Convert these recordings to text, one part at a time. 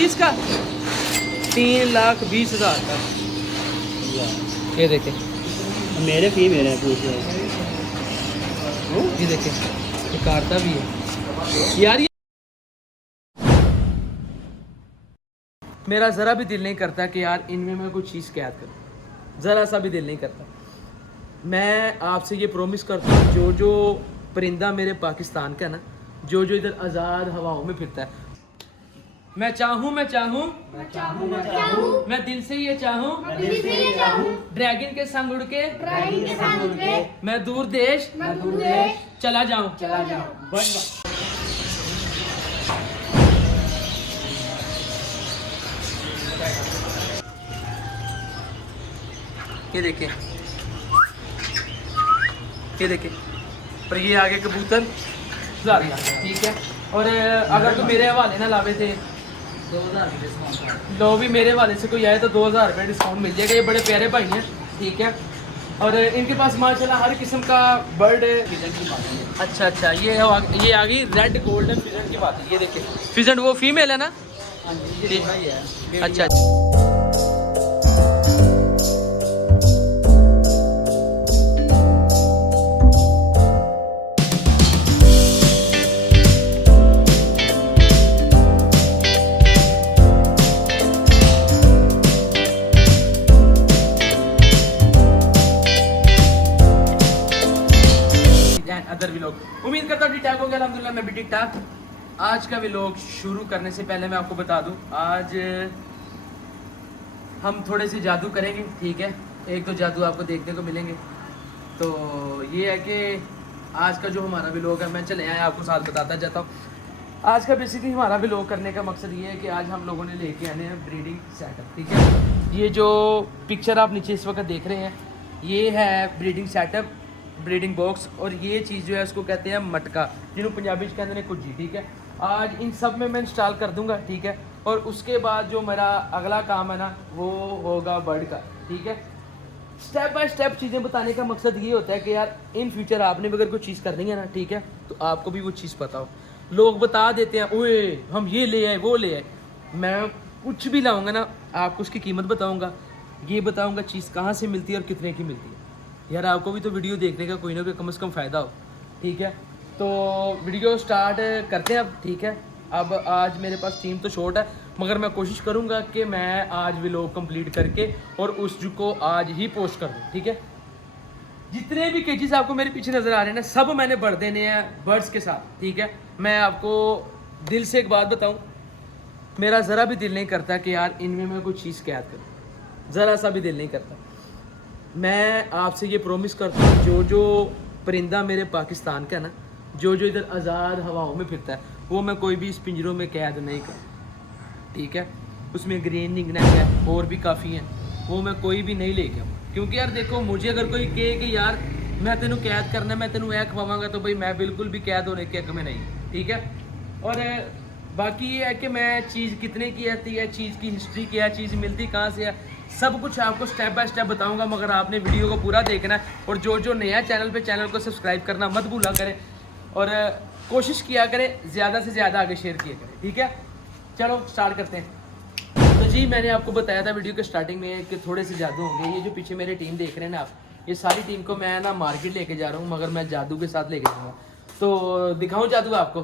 Piece का 3,20,000 का। ये देखे मेरे फी मेरे पूछ रहे ये देखे ये काटता भी है यार। ये मेरा ज़रा भी दिल नहीं करता कि यार इनमें मैं कोई चीज़ कैद करूँ, ज़रा सा भी दिल नहीं करता। मैं आपसे ये प्रॉमिस करता हूँ, जो परिंदा मेरे पाकिस्तान का है ना, जो इधर आज़ाद हवाओं में फिरता है, मैं चाहूँ मैं दिल से ये चाहूँ ड्रैगन के संग उड़ के मैं दूर देश चला जाऊँ। ये देखिए पर ये आगे कबूतर ठीक है। और अगर तो मेरे हवाले ना लावे थे 2000 लो भी मेरे वाले से कोई आए तो 2000 रुपये डिस्काउंट मिल जाएगा। ये बड़े प्यारे भाई हैं ठीक है। और इनके पास माशाल्लाह हर किस्म का बर्ड। अच्छा ये आ गई रेड गोल्डन फिजेंट की बात है। ये देखिए फिजेंट वो फीमेल है ना। अच्छा अदर व्लॉग उम्मीद करता हूँ ठीक ठाक हो गया। अल्हम्दुलिल्लाह मैं भी ठीक ठाक। आज का व्लॉग शुरू करने से पहले मैं आपको बता दूं, आज हम थोड़े से जादू करेंगे ठीक है। एक दो जादू आपको देखने को मिलेंगे। तो ये है कि आज का जो हमारा व्लॉग है, मैं चले आए आपको साथ बताता जाता हूँ। आज का बेसिकली हमारा व्लॉग करने का मकसद ये है कि आज हम लोगों ने लेके आने हैं ब्रीडिंग सेटअप ठीक है। ये जो पिक्चर आप नीचे इस वक्त देख रहे हैं ये है ब्रीडिंग सेटअप, ब्रीडिंग बॉक्स। और ये चीज़ जो है उसको कहते हैं मटका, जिन्होंने पंजाबी के कहते हैं कुज्जी ठीक है। आज इन सब में मैं इंस्टॉल कर दूंगा ठीक है। और उसके बाद जो मेरा अगला काम है ना वो होगा बर्ड का ठीक है। स्टेप बाय स्टेप चीज़ें बताने का मकसद ये होता है कि यार इन फ्यूचर आपने भी अगर कोई चीज़ करनी है ना ठीक है तो आपको भी वो चीज़ पता हो। लोग बता देते हैं ओए हम ये ले आए वो ले आए, मैं कुछ भी लाऊंगा ना आपको उसकी कीमत बताऊंगा, ये बताऊंगा चीज़ कहाँ से मिलती है और कितने की मिलती है। यार आपको भी तो वीडियो देखने का कोई ना कोई कम से कम फ़ायदा हो ठीक है। तो वीडियो स्टार्ट करते हैं अब ठीक है। अब आज मेरे पास टीम तो शॉर्ट है मगर मैं कोशिश करूंगा कि मैं आज व्लॉग कंप्लीट करके और उसको आज ही पोस्ट कर दूं ठीक है। जितने भी केजेस आपको मेरे पीछे नज़र आ रहे हैं ना सब मैंने भर देने हैं बर्ड्स के साथ ठीक है। मैं आपको दिल से एक बात बताऊं, मेरा ज़रा भी दिल नहीं करता कि यार इनमें मैं कोई चीज़ कैद करूँ, ज़रा सा भी दिल नहीं करता। मैं आपसे ये प्रॉमिस करता हूँ, जो परिंदा मेरे पाकिस्तान का है ना, जो इधर आज़ाद हवाओं में फिरता है वो मैं कोई भी इस पिंजरों में कैद नहीं करूँ ठीक है। उसमें ग्रीन रिंगनेक है और भी काफ़ी हैं, वो मैं कोई भी नहीं लेके आऊँ। क्योंकि यार देखो मुझे अगर कोई कहे कि यार मैं तेनू कैद करना, मैं तेनू ऐ खवाऊंगा तो भाई मैं बिल्कुल भी कैद होने के हक में नहीं ठीक है। और बाकी ये है कि मैं चीज़ कितने की आती है, चीज़ की हिस्ट्री क्या है, चीज़ मिलती कहाँ से है, सब कुछ आपको स्टेप बाय स्टेप बताऊंगा। मगर आपने वीडियो को पूरा देखना है और जो नया चैनल पे चैनल को सब्सक्राइब करना मत भूला करें और कोशिश किया करें ज़्यादा से ज़्यादा आगे शेयर किया करें ठीक है। चलो स्टार्ट करते हैं। तो जी मैंने आपको बताया था वीडियो के स्टार्टिंग में कि थोड़े से जादू होंगे। ये जो पीछे मेरी टीम देख रहे हैं ना आप, ये सारी टीम को मैं ना मार्केट लेके जा रहा हूँ मगर मैं जादू के साथ लेके जाऊँगा। तो दिखाऊँ जादू आपको।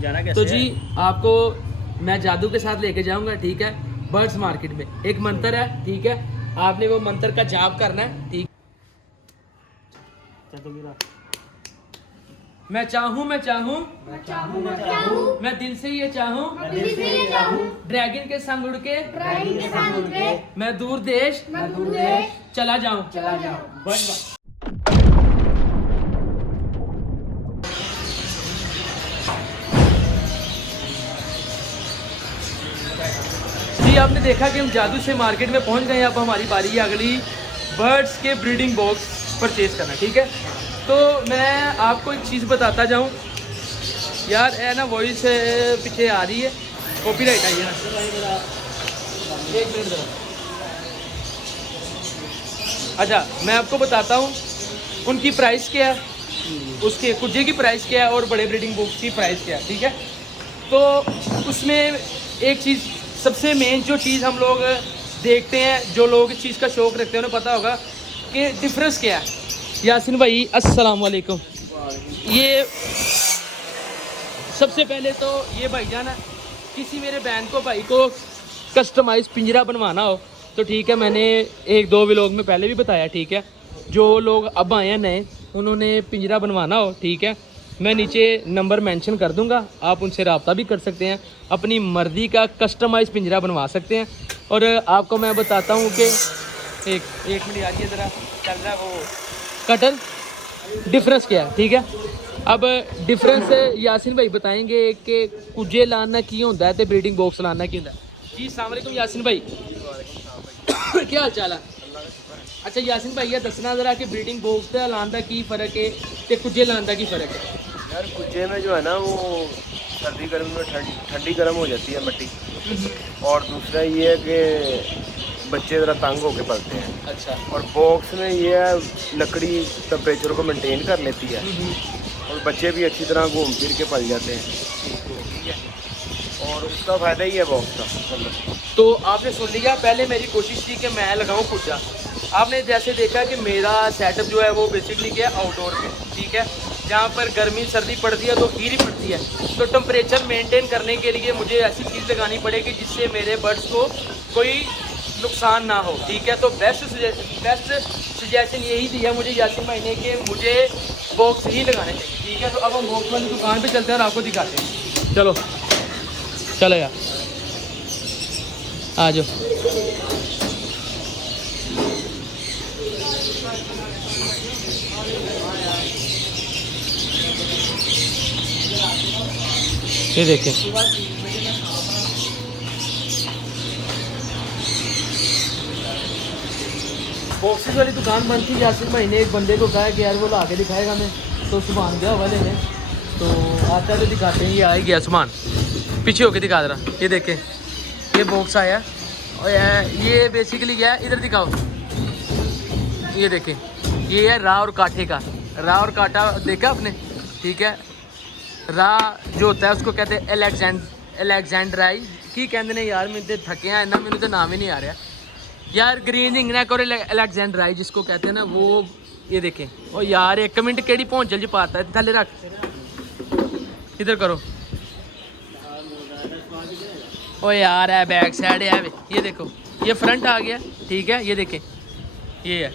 जाना कैसे तो जी आपको मैं जादू के साथ लेके जाऊंगा ठीक है बर्ड्स मार्केट में। एक मंत्र है ठीक है, आपने वो मंत्र का जाप करना है ठीक। मैं चाहूँ मैं दिल से ये चाहूँ ड्रैगन के संग उड़ के मैं दूर देश चला जाऊँ। जी आपने देखा कि हम जादू से मार्केट में पहुंच गए हैं। अब हमारी बारी है अगली बर्ड्स के ब्रीडिंग बॉक्स परचेज करना ठीक है। तो मैं आपको एक चीज़ बताता जाऊं यार, है ना वॉइस पीछे आ रही है, कॉपीराइट आई है ना। एक मिनट जरा। अच्छा मैं आपको बताता हूं उनकी प्राइस क्या है उसके कुजे की प्राइस क्या है और बड़े ब्रीडिंग बॉक्स की प्राइस क्या है, ठीक है। तो उसमें एक चीज़ सबसे मेन जो चीज़ हम लोग देखते हैं, जो लोग इस चीज़ का शौक़ रखते हैं उन्हें पता होगा कि डिफरेंस क्या है। यासिन भाई अस्सलाम वालेकुम। ये सबसे पहले तो ये भाईजान है, किसी मेरे बहन को भाई को कस्टमाइज़ पिंजरा बनवाना हो तो ठीक है, मैंने 1-2 व्लॉग में पहले भी बताया, ठीक है। जो लोग अब आए हैं नए, उन्होंने पिंजरा बनवाना हो, ठीक है, मैं नीचे नंबर मेंशन कर दूंगा, आप उनसे रब्ता भी कर सकते हैं, अपनी मर्ज़ी का कस्टमाइज़ पिंजरा बनवा सकते हैं। और आपको मैं बताता हूँ कि एक मिनट आइए ज़रा, चल रहा है वो कटर, डिफरेंस क्या है, ठीक है। अब डिफरेंस यासिन भाई बताएंगे कि कुजे लाना की होता है तो ब्रीडिंग बॉक्स लाना की होता है। जी अस्सलाम वालेकुम यासिन भाई। क्या हाल चाल है? अच्छा यासिन भाई ये दसना जरा कि ब्रीडिंग बॉक्स का लाने का की फ़र्क है तो कुजे लाने का की फ़र्क है? यार कुजे में जो है ना वो सर्दी गर्मी में ठंडी गर्म हो जाती है मिट्टी, और दूसरा ये है कि बच्चे ज़रा तंग होके पलते हैं। अच्छा। और बॉक्स में ये है लकड़ी टेम्परेचर को मेंटेन कर लेती है और बच्चे भी अच्छी तरह घूम फिर के पल जाते हैं, ठीक है। और उसका फ़ायदा ही है बॉक्स का। तो आपने सुन लिया, पहले मेरी कोशिश थी कि मैं लगाऊं कुजा। आपने जैसे देखा कि मेरा सेटअप जो है वो बेसिकली क्या है, आउटडोर में, ठीक है, जहाँ पर गर्मी सर्दी पड़ती है तो हीट ही पड़ती है। तो टेम्परेचर मेंटेन करने के लिए मुझे ऐसी चीज़ लगानी पड़ेगी जिससे मेरे बर्ड्स को कोई नुकसान ना हो, ठीक है। तो बेस्ट सजेशन यही दिया मुझे यासिन भाई ने कि मुझे बॉक्स ही लगाने चाहिए, ठीक है। तो अब हम बॉक्स वाली दुकान पे चलते हैं और आपको दिखाते हैं। चलो चलो यार, आ जाओ। ये देखें, बॉक्सेस वाली दुकान बंद थी। यासिन भाई ने एक बंदे को कहा कि यार वो ला के दिखाएगा हमें, तो सामान गया हुआ लेने, तो आता है तो दिखाते हैं। ये आ ही गया सामान, पीछे होके दिखा रहा। ये देखें, ये बॉक्स आया और ये बेसिकली क्या है, इधर दिखाओ। ये देखें, ये है रा और काठे का। रा और काटा देखा आपने, ठीक है। रा जो होता है उसको कहते हैं एलेक्जेंड्राई की कहते हैं यार, मैं थके हैं ना, मैंने तो नाम ही नहीं आ रहा यार। ग्रीन रिंगनेक और एलेक्जेंड्राई जिसको कहते हैं ना वो। ये देखें, और यार 1 मिनट केड़ी पहुँच जल्दी पाता है, थले रख, इधर करो। ओ यार है बैक साइड है, ये देखो, ये फ्रंट आ गया, ठीक है। ये देखें, ये है।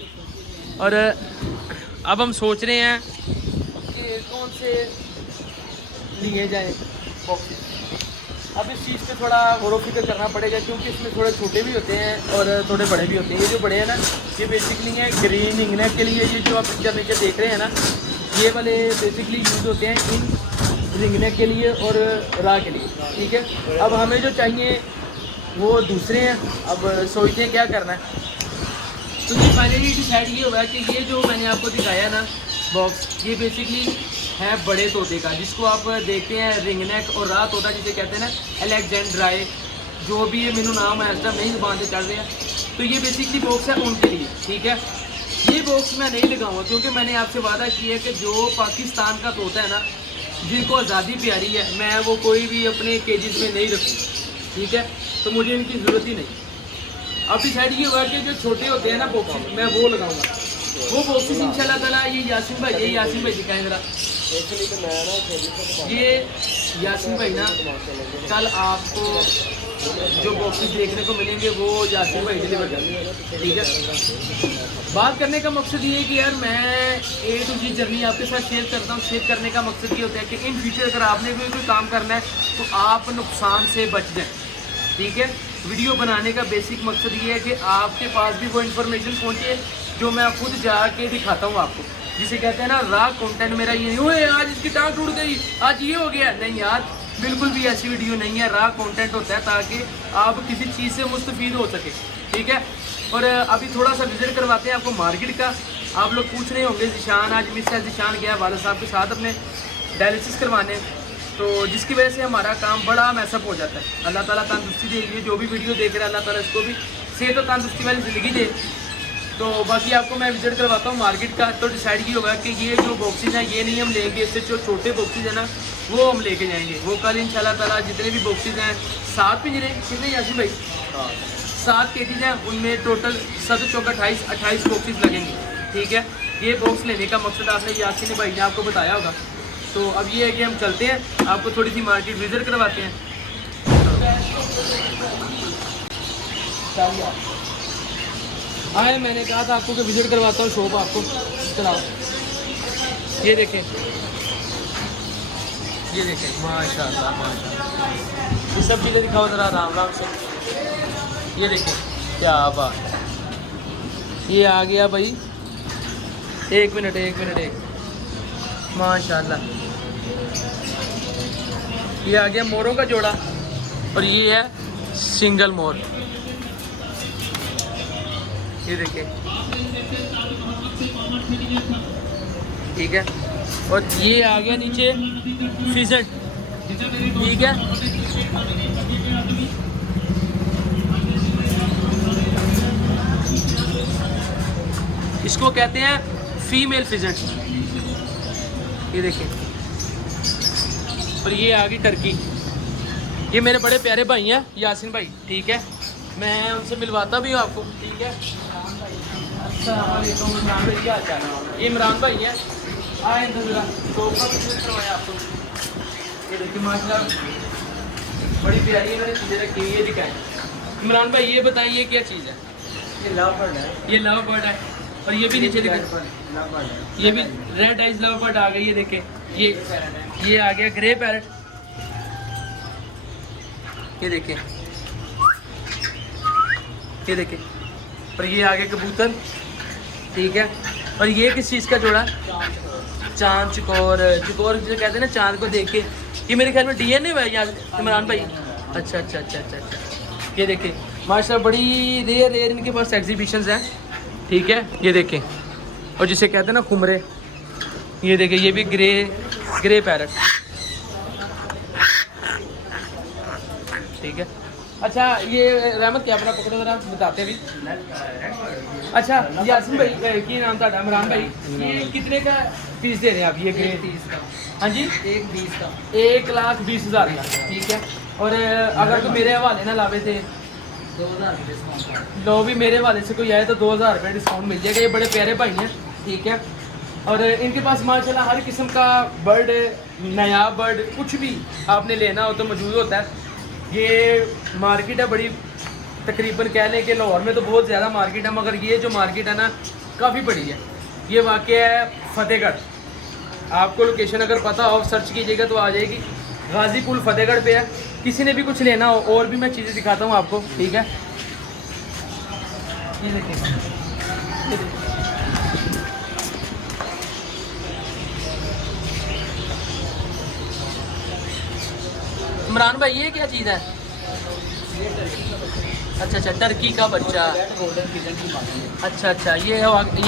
और अब हम सोच रहे हैं कि कौन से लिए जाए बॉक्सेस। अब इस चीज़ पे थोड़ा गौर फिक्र करना पड़ेगा, क्योंकि इसमें थोड़े छोटे भी होते हैं और थोड़े बड़े भी होते हैं। ये जो बड़े हैं ना, ये बेसिकली है ग्रीन इंगनेक के लिए। ये जो आप पिक्चर नीचे देख रहे हैं ना, ये वाले बेसिकली यूज़ होते हैं इन रिंगनेक के लिए और रा के लिए, ठीक है। अब हमें जो चाहिए वो दूसरे हैं। अब सोचते हैं क्या करना है। तो ये फाइनली डिसाइड ये हुआ है कि ये जो मैंने आपको दिखाया ना बॉक्स, ये बेसिकली है बड़े तोते का, जिसको आप देखते हैं रिंगनेक और रा तोता जिसे कहते हैं ना, एलेक्जेंड्राई, जो भी ये मेनू नाम है, ऐसा नहीं जुबान से चल रहे हैं। तो ये बेसिकली बॉक्स है उनके लिए, ठीक है। ये बॉक्स मैं नहीं लगाऊंगा क्योंकि मैंने आपसे वादा किया है कि जो पाकिस्तान का तोता है ना, जिनको आज़ादी प्यारी है, मैं वो कोई भी अपने केजेस में नहीं रखूँ, ठीक है। तो मुझे इनकी ज़रूरत ही नहीं। अब डिसाइड ये हुआ कि जो छोटे होते हैं ना बॉक्सेस, मैं वो लगाऊंगा। वो बॉक्सेस इंशाल्लाह ताला ये यासिन भाई दिखाएं जरा। ये यासिन भाई ना कल आपको जो बॉक्सेस देखने को मिलेंगे वो यासिन भाई डिलीवर करेंगे, ठीक है। बात करने का मकसद ये है कि यार मैं A to Z जर्नी आपके साथ शेयर करता हूँ। शेयर करने का मकसद ये होता है कि इन फ्यूचर अगर आपने भी कोई काम करना है तो आप नुकसान से बच जाएं, ठीक है। वीडियो बनाने का बेसिक मकसद ये है कि आपके पास भी वो इन्फॉर्मेशन पहुँचे जो मैं खुद जाके दिखाता हूँ आपको, जिसे कहते हैं ना रा कंटेंट। मेरा ये नहीं हुए आज इसकी टांग टूट गई, आज ये हो गया, नहीं यार, बिल्कुल भी ऐसी वीडियो नहीं है। रा कंटेंट होता है ताकि आप किसी चीज़ से मुस्तफीद हो सके, ठीक है। और अभी थोड़ा सा विजिट करवाते हैं आपको मार्केट का। आप लोग पूछ रहे होंगे ज़िशान, आज मिस ज़िशान गया वालिद साहब के साथ अपने डायलिसिस करवाने, तो जिसकी वजह से हमारा काम बड़ा मैसअप हो जाता है। अल्लाह ताला तंदुरुस्ती दे, ये जो भी वीडियो देख रहे हैं अल्लाह ताला इसको भी सेहत और तंदुरुस्ती वाली ज़िंदगी दे। तो बाकी आपको मैं विजिट करवाता हूँ मार्केट का। तो डिसाइड ये होगा कि ये जो बॉक्सेज हैं ये नहीं हम लेंगे, इससे जो छोटे बॉक्सेज हैं ना वो हम लेके जाएंगे। वो कल इंशाल्लाह ताला जितने भी बॉक्सेज हैं 7 पिंजरे कितने यासिन भाई 7 केजीज हैं, उनमें टोटल 7 चौक 28 बॉक्सेज लगेंगे। ठीक है, ये बॉक्स लेने का मकसद आपने यासिन भाई ने आपको बताया होगा। तो अब ये है कि हम चलते हैं, आपको थोड़ी सी मार्केट विजिट करवाते हैं। आए मैंने कहा था आपको कि विजिट करवाता हूँ शॉप आपको। चलाओ, ये देखें, ये देखें, माशाल्लाह माशाल्लाह। ये सब चीज़ें दिखाओ ज़रा आराम से। ये देखें क्या बात, ये आ गया भाई। एक मिनट माशाल्लाह, ये आ गया मोरों का जोड़ा और ये है सिंगल मोर। ये देखिए, ठीक है, और ये आ गया नीचे फिजेंट। ठीक है, इसको कहते हैं फीमेल फिजेंट। ये देखिए, और ये आ गई टर्की। ये मेरे बड़े प्यारे भाई हैं यासिन भाई। ठीक है, मैं उनसे मिलवाता भी हूँ आपको। ठीक है, अस्सलाम वालेकुम। इमरान भाई क्या हाल है? ये इमरान भाई हैं, आए शॉप का विजिट करवाया आपको। ये देखिए माशाल्लाह बड़ी प्यारी इन्होंने चीज़ें रखी हुई है, दिखाएं। इमरान भाई ये बताइए क्या चीज़ है? ये लव बर्ड है, ये लव बर्ड है, और ये भी नीचे दिखाएं, ये भी रेड आइज लव बर्ड आ गई। ये देखें, ये आ गया ग्रे पैरट। ये देखें, ये देखें, और ये आगे कबूतर। ठीक है, और ये किस चीज़ का जोड़ा? चांद चकोर। चकोर जिसे कहते हैं ना चांद को देख के। ये मेरे ख्याल में डीएनए है यार इमरान भाई। अच्छा। ये देखें माशाल्लाह बड़ी रेयर इनके पास एग्जीबिशंस हैं। ठीक है, ये देखें, और जिसे कहते हैं ना खुमरे। ये देखें, ये भी ग्रे पैरट। ठीक है, अच्छा ये रहमत क्या अपना पकड़ो जरा बताते भी। अच्छा यासिन भाई की नाम था इमरान भाई, ये कितने का पीस दे रहे हैं आप? ये ग्रे 30 का। हाँ जी, 1,20 का, 1,20,000 का। ठीक है, और अगर तो मेरे हवाले ना लावे थे 2,000 डिस्काउंट, लो भी मेरे वाले से कोई आए तो 2,000 रुपये डिस्काउंट मिल जाएगा। ये बड़े प्यारे भाई हैं। ठीक है, और इनके पास माशाल्लाह हर किस्म का बर्ड, नया बर्ड, कुछ भी आपने लेना हो तो मौजूद होता है। ये मार्केट है बड़ी, तकरीबन कह लें कि लाहौर में तो बहुत ज़्यादा मार्केट है, मगर ये जो मार्केट है ना काफ़ी बड़ी है। ये वाक़या है फतेहगढ़। आपको लोकेशन अगर पता हो सर्च कीजिएगा तो आ जाएगी। गाजीपुर फतेहगढ़ पे है। किसी ने भी कुछ लेना हो और भी मैं चीज़ें दिखाता हूँ आपको। ठीक है, ये देखिए, इमरान भाई ये क्या चीज़ है? अच्छा, टर्की का बच्चा। अच्छा, ये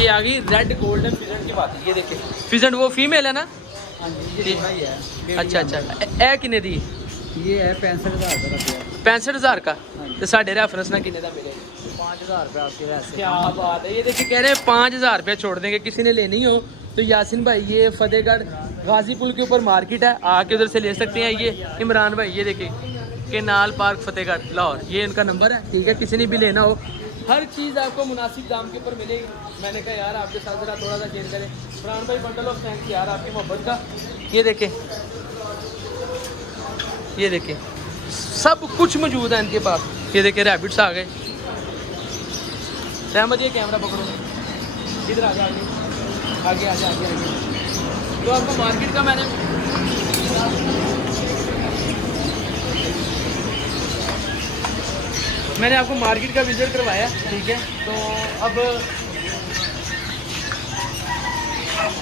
आ गई रेड गोल्डन फिजेंट की बात है। ये देखिए फिजेंट वो फीमेल है ना? अच्छा, ए किन्ने दी? ये है 65,000 का। 65,000 का। तो साढ़े रेफरेंस ना किन्ने का मिले? 5,000 रुपये आपके वैसे। क्या बात है, ये देखिए कह रहे हैं 5,000 रुपये छोड़ देंगे। किसी ने लेनी हो तो यासिन भाई ये फतेहगढ़ गाजीपुर के ऊपर मार्केट है, आके उधर से ले सकते हैं। ये इमरान भाई ये देखिए केनाल पार्क फतेहगढ़ लाहौर, ये इनका नंबर है। ठीक है, किसी ने भी लेना हो हर चीज़ आपको मुनासिब दाम के ऊपर मिलेगी। मैंने कहा यार आपके साथ ज़रा थोड़ा सा शेयर करें। इमरान भाई बंडल ऑफ थैंक्स यार आपकी मोहब्बत का। ये देखें, ये देखें सब कुछ मौजूद है इनके पास। ये देखें रैबिट्स आ गए। रहमत ये कैमरा पकड़ो, इधर आ जा, आगे। तो आपको मार्केट का मैंने आपको मार्केट का विजिट करवाया। ठीक है, तो अब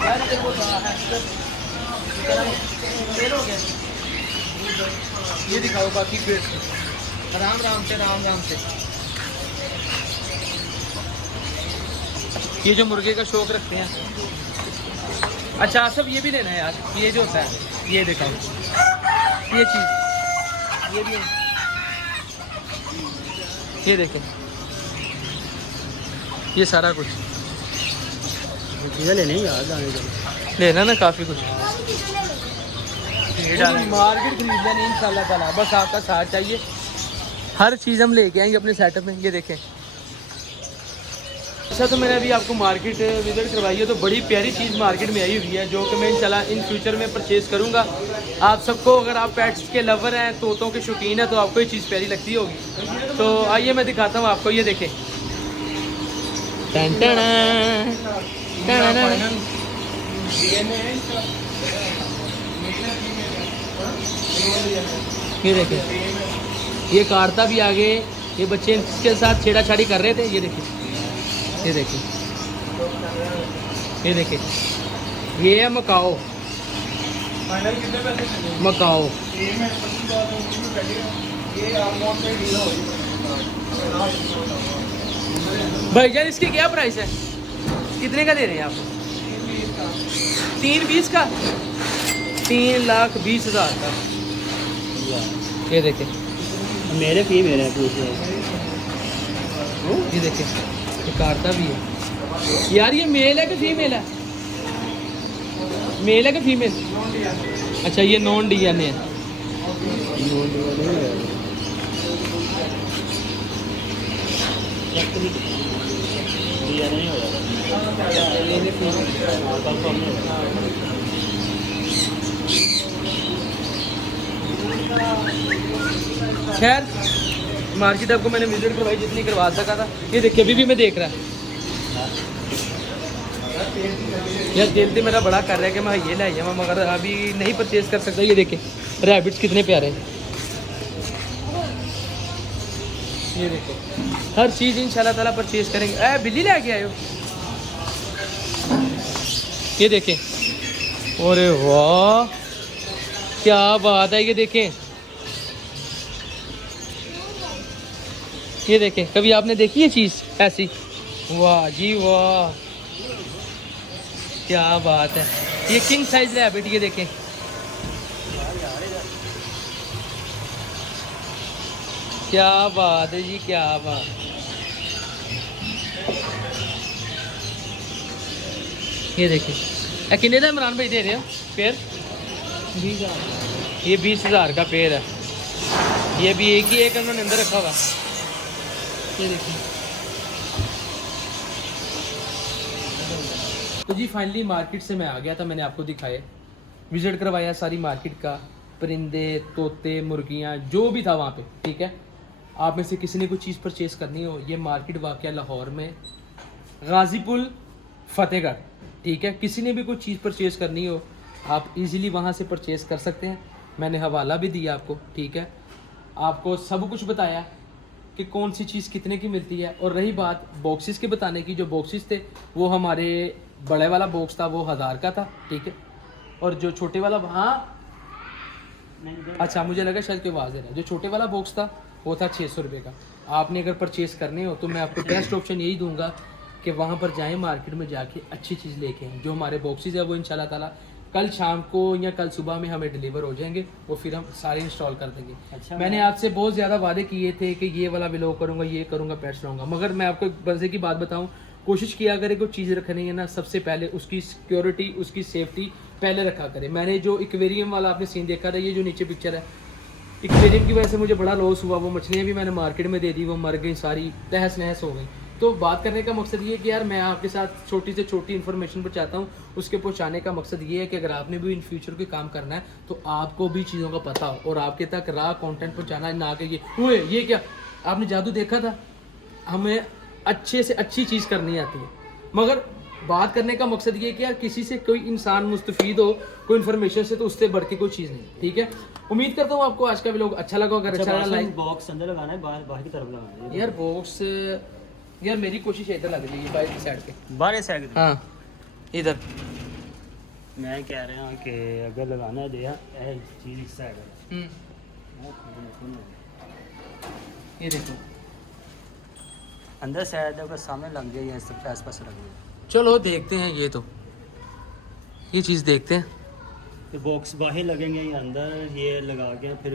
यार देखो ये दिखाओ बाकी पेड़ आराम से। ये जो मुर्गे का शौक रखते हैं। अच्छा सब ये भी लेना है यार, ये जो होता है ये दिखाओ, ये चीज़ ये भी है। ये देखें ये सारा कुछ चीज़ें लेने ही यार जाने के लेना ना काफ़ी कुछ। मार्केट खरीदना नहीं इंशाल्लाह ताला, बस आपका साथ चाहिए। हर चीज़ हम लेके आएंगे अपने सेटअप में। ये देखें, अच्छा तो मैंने अभी आपको मार्केट विजिट करवाई है, तो बड़ी प्यारी चीज़ मार्केट में आई हुई है जो कि मैं इंशाल्लाह इन फ्यूचर में परचेज़ करूँगा। आप सबको, अगर आप पेट्स के लवर हैं, तोतों के शौकीन हैं, तो आपको ये चीज़ प्यारी लगती होगी। तो आइए मैं दिखाता हूँ आपको। ये देखें, ये देखें, ये काटता भी आगे, ये बच्चे इसके साथ छेड़ाछाड़ी कर रहे थे। ये देखें, ये देखें, ये देखें, ये है मकाओ। मकाओ भाईजान, इसकी क्या प्राइस है? कितने का दे रहे हैं आप? 320 का, 3,20,000 का। ये देखें, मेरे फीमेल है पूछ रहे। ये देखें, ये काटता भी है यार। ये मेल है कि फीमेल है? मेल है कि फीमेल? अच्छा, ये नॉन डीएनए है। खैर, मार्केट आपको मैंने विजिट करवाई जितनी करवा सका था। ये देखिए, अभी भी मैं देख रहा है यार, दिल तो मेरा बड़ा कर रहा है कि मैं ये ले आया, मगर अभी नहीं परचेज कर सकता। ये देखें, रैबिट्स कितने प्यारे हैं। ये देखो, हर चीज़ इंशाल्लाह ताला परचेज करेंगे। बिल्ली ले आके आयो। ये देखें, अरे वाह क्या बात है। ये देखें, ये देखें, कभी आपने देखी ये चीज़ ऐसी? वाह जी वाह, क्या बात है। ये किंग साइज रैबिट, ये देखें, क्या बात है जी, क्या बात। ये देखें, कितने का इमरान भाई दे रहे हो पेड़? 20,000। ये 20,000 का पेड़ है। ये भी एक ही एक उन्होंने अंदर रखा हुआ। ये देखिए, तो जी फाइनली मार्केट से मैं आ गया था। मैंने आपको दिखाया, विजिट करवाया सारी मार्केट का, परिंदे, तोते, मुर्गियाँ, जो भी था वहाँ पे। ठीक है, आप में से किसी ने कोई चीज़ परचेज़ करनी हो, ये मार्केट वाक़या लाहौर में, गाज़ीपुर, फतेहगढ़। ठीक है, किसी ने भी कोई चीज़ परचेज़ करनी हो, आप इजीली वहाँ से परचेज़ कर सकते हैं। मैंने हवाला भी दिया आपको। ठीक है, आपको सब कुछ बताया कि कौन सी चीज़ कितने की मिलती है। और रही बात बॉक्सेस के बताने की, जो बॉक्सेस थे वो हमारे बड़े वाला बॉक्स था वो 1000 का था। ठीक है, और जो छोटे वाला, हाँ अच्छा मुझे लगा शायद कोई आवाज़ दे रहा है, जो छोटे वाला बॉक्स था वो था 600 रुपये का। आपने अगर परचेज़ करने हो तो मैं आपको बेस्ट ऑप्शन यही दूंगा कि वहाँ पर जाएं, मार्केट में जाके अच्छी चीज़ लेके आएँ। जो हमारे बॉक्सेस है वो इंशाल्लाह ताला कल शाम को या कल सुबह में हमें डिलीवर हो जाएंगे, वो फिर हम सारे इंस्टॉल कर देंगे। अच्छा, मैंने आपसे बहुत ज़्यादा वादे किए थे कि ये वाला व्लॉग करूँगा, ये करूँगा, पेट्स लाऊंगा, मगर मैं आपको एक मजे की बात बताऊँ, कोशिश किया करें कोई चीज़ रखनी है ना, सबसे पहले उसकी सिक्योरिटी, उसकी सेफ्टी पहले रखा करें। मैंने जो एक्वेरियम वाला आपने सीन देखा था, ये जो नीचे पिक्चर है, एक्वेरियम की वजह से मुझे बड़ा लॉस हुआ। वो मछलियाँ भी मैंने मार्केट में दे दी, वो मर गई सारी, तहस नहस हो गई। तो बात करने का मकसद ये है कि यार मैं आपके साथ छोटी से छोटी इन्फॉर्मेशन पहुंचाता हूँ, उसके पहुंचाने का मकसद ये है कि अगर आपने भी इन फ्यूचर कोई काम करना है तो आपको भी चीज़ों का पता हो और आपके तक रहा कंटेंट पहुंचाना है, ना कि ये क्या आपने जादू देखा था। हमें अच्छे से अच्छी चीज़ करनी आती है, मगर बात करने का मकसद ये है कि यार किसी से कोई इंसान मुस्तफीद हो कोई इन्फॉर्मेशन से, तो उससे बढ़ के कोई चीज़ नहीं। ठीक है, उम्मीद करता हूँ आपको आज का व्लॉग अच्छा लगा। अगर अच्छा लगा लाइक, बॉक्स अंदर लगाना है, बाहर की तरफ लगाना है। यार बॉक्स, यार मेरी कोशिश इधर लग रही है, बाहर की साइड पे, बाहर साइड। हाँ इधर। मैं कह रहा हूँ कि अगर लगाना है दिया चीज़ इस साइड है। ये देखो अंदर साइड है, सामने लग गया या सबके आसपास लग गया। चलो देखते हैं, ये चीज़ देखते हैं। तो बॉक्स बाहर लगेंगे या अंदर, ये लगा के फिर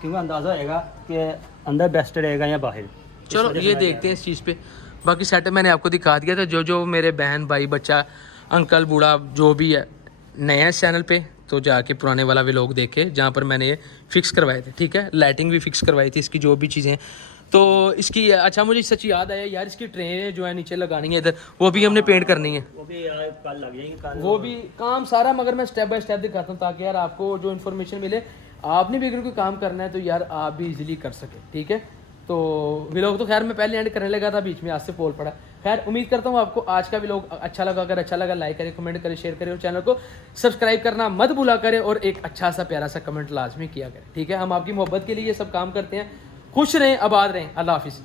क्योंकि अंदाज़ा होएगा कि अंदर बेस्ट रहेगा या बाहर। चलो ये देखते हैं इस चीज़ पे। बाकी सेटअप मैंने आपको दिखा दिया था। जो जो मेरे बहन भाई बच्चा अंकल बूढ़ा जो भी है नया है इस चैनल पे, तो जाके पुराने वाला व्लॉग देखे जहाँ पर मैंने ये फिक्स करवाए थे। ठीक है, लाइटिंग भी फिक्स करवाई थी, इसकी जो भी चीज़ें। तो इसकी अच्छा मुझे सच याद आया यार, इसकी ट्रेन जो है नीचे लगानी है इधर, वो भी हमने पेंट करनी है। वो भी यार कल लग जाएंगे, कल वो भी काम सारा, मगर मैं स्टेप बाय स्टेप दिखाता हूँ ताकि यार आपको जो इन्फॉर्मेशन मिले। आपने भी अगर कोई काम करना है तो यार आप भी इजीली कर सके। ठीक है, तो व्लॉग तो खैर मैं पहले एंड करने लगा था, बीच में आज से पोल पड़ा। खैर उम्मीद करता हूँ आपको आज का व्लॉग अच्छा लगा। अगर अच्छा लगा लाइक करें, कमेंट करें, शेयर करें और चैनल को सब्सक्राइब करना मत भूला करें और एक अच्छा सा प्यारा सा कमेंट लाजमी किया करें। ठीक है, हम आपकी मोहब्बत के लिए ये सब काम करते हैं। खुश रहें, आबाद रहें। अल्लाह हाफिज़।